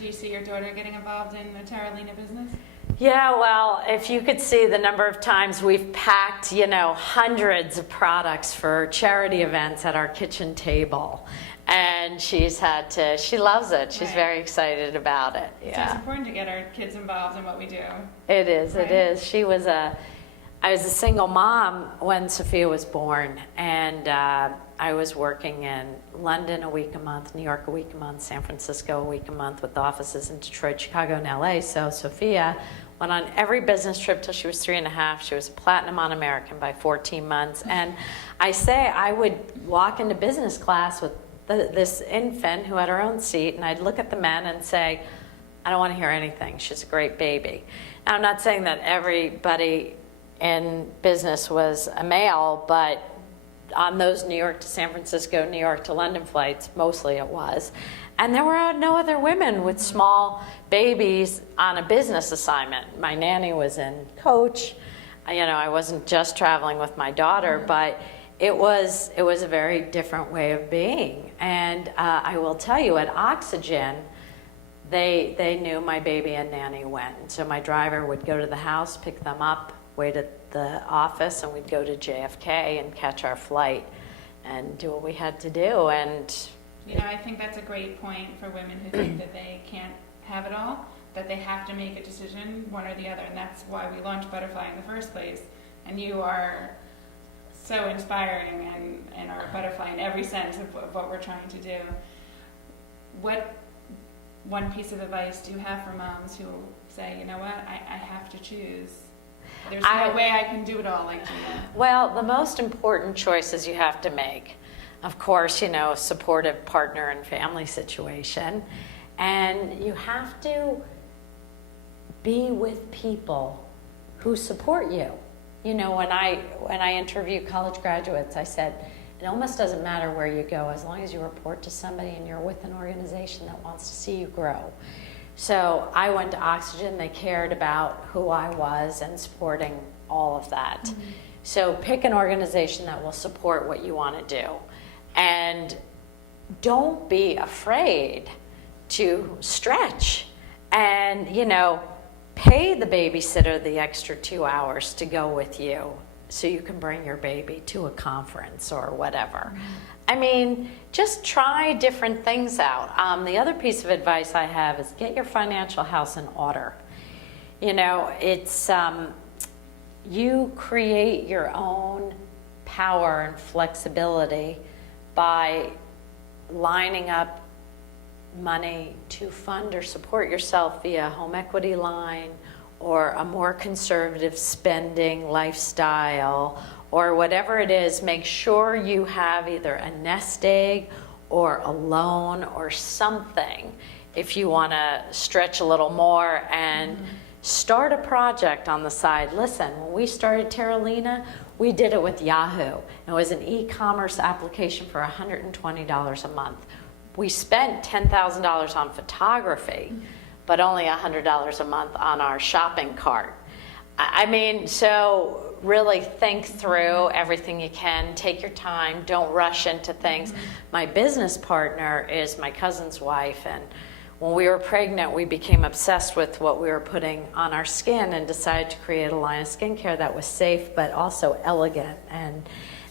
Do you see your daughter getting involved in the Terralina business? Yeah, well, if you could see the number of times we've packed, hundreds of products for charity events at our kitchen table. And she loves it. She's very excited about it. Yeah. So it's important to get our kids involved in what we do. It is, right? It is. I was a single mom when Sophia was born, and I was working in London a week a month, New York a week a month, San Francisco a week a month, with offices in Detroit, Chicago, and LA. So Sophia went on every business trip till she was 3.5. She was a platinum on American by 14 months. And I would walk into business class with this infant who had her own seat, and I'd look at the men and say, I don't want to hear anything. She's a great baby. Now, I'm not saying that everybody in business was a male, but on those New York to San Francisco, New York to London flights, mostly it was. And there were no other women with small babies on a business assignment. My nanny was in coach. I wasn't just traveling with my daughter, but it was a very different way of being. And I will tell you, at Oxygen, they knew my baby and nanny went. So my driver would go to the house, pick them up, wait at the office, and we'd go to JFK and catch our flight and do what we had to do. And I think that's a great point for women who think that they can't have it all, that they have to make a decision, one or the other, and that's why we launched Butterfly in the first place. And you are so inspiring and are a butterfly in every sense of what we're trying to do. What one piece of advice do you have for moms who say, you know what, I have to choose? There's no way I can do it all like Gina. Well, the most important choices you have to make, of course, a supportive partner and family situation. And you have to be with people who support you. When I interview college graduates, I said, it almost doesn't matter where you go as long as you report to somebody and you're with an organization that wants to see you grow. So I went to Oxygen. They cared about who I was and supporting all of that. Mm-hmm. So pick an organization that will support what you want to do. And don't be afraid to stretch. And, pay the babysitter the extra 2 hours to go with you so you can bring your baby to a conference or whatever. Mm-hmm. Just try different things out. The other piece of advice I have is get your financial house in order. It's you create your own power and flexibility by lining up money to fund or support yourself via a home equity line or a more conservative spending lifestyle or whatever it is. Make sure you have either a nest egg or a loan or something if you want to stretch a little more and start a project on the side. Listen, when we started Terralina, we did it with Yahoo. It was an e-commerce application for $120 a month. We spent $10,000 on photography, but only $100 a month on our shopping cart. So really think through everything you can. Take your time. Don't rush into things. Mm-hmm. My business partner is my cousin's wife, and when we were pregnant, we became obsessed with what we were putting on our skin and decided to create a line of skincare that was safe but also elegant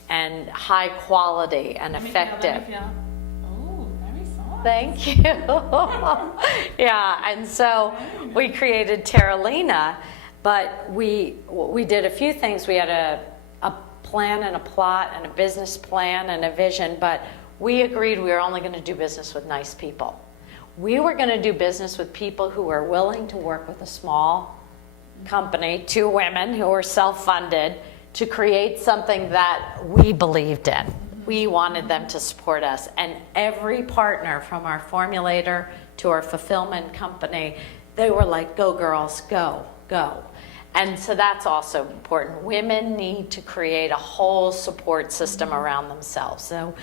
and high quality and effective. Thank you. Yeah, and so we created Terralina, but we did a few things. We had a plan and a plot and a business plan and a vision, but we agreed we were only going to do business with nice people. We were going to do business with people who were willing to work with a small company, 2 women who were self-funded, to create something that we believed in. We wanted them to support us. And every partner, from our formulator to our fulfillment company, they were like, go girls, go, go. And so that's also important. Women need to create a whole support system around themselves. So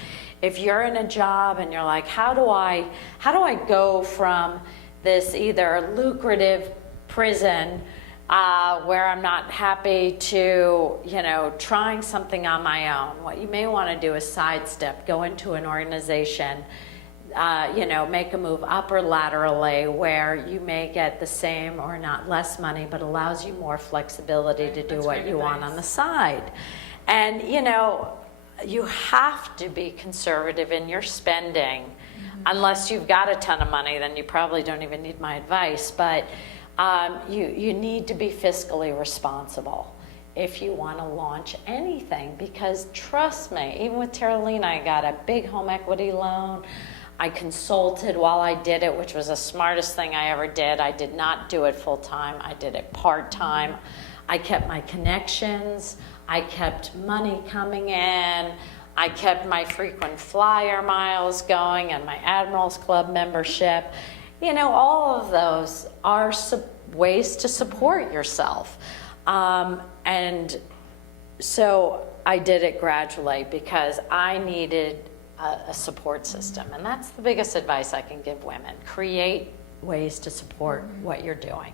if you're in a job and you're like, how do I go from this either lucrative prison where I'm not happy to, trying something on my own. What you may want to do is sidestep, go into an organization make a move up or laterally where you may get the same or not less money, but allows you more flexibility to do That's what great you want advice. on the side. And, you have to be conservative in your spending. Unless you've got a ton of money, then you probably don't even need my advice. But you need to be fiscally responsible if you want to launch anything. Because trust me, even with Terralina, I got a big home equity loan. I consulted while I did it, which was the smartest thing I ever did. I did not do it full time. I did it part time. I kept my connections. I kept money coming in. I kept my frequent flyer miles going and my Admirals Club membership. All of those are ways to support yourself. And so I did it gradually because I needed a support system. And that's the biggest advice I can give women. Create ways to support what you're doing.